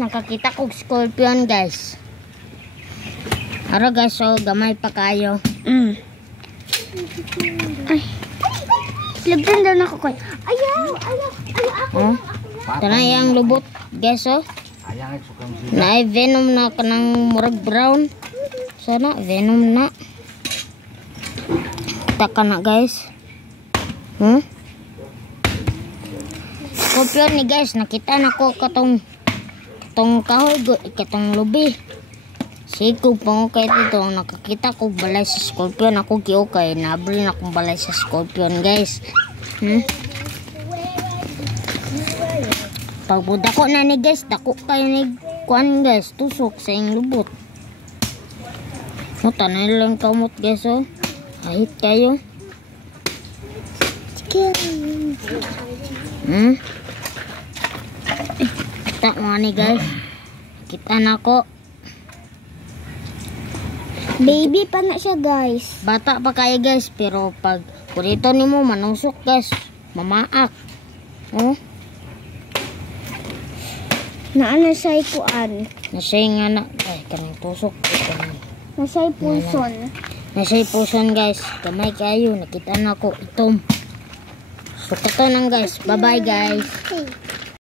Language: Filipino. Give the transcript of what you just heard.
Nakakita ko scorpion guys. Ara guys, so gamay pa kayo. Ay. Labdan daw na ko. Ayaw ako. Ito na yung lubot guys oh. Na venom na kanang murag brown. Sana venom na. Taka na guys. Scorpion ni guys, nakita na ko katong kahoy, katong lubi. Sigo pa ko kay dito, nakakita ko balay sa scorpion. Ako giokay, nabili na akong balay sa scorpion guys. Pagbuda ko na ni guys, dako kayo ni kuan guys, tusok sa yung lubot. No, tanay lang kamot guys oh. Ahit kayo. Tak mo ni guys. Kita na ko. Baby pa na siya guys. Bata pa kayo guys, pero pag kurito nimo manusok guys, mamaak. Oh. Naana siya kuan. Nasay nga na. Ay, kanang tusok. Nasa'y puson. Nasa'y puson guys. Gamay kayo. Nakita na ko itom. So, kato nang guys. Bye-bye guys.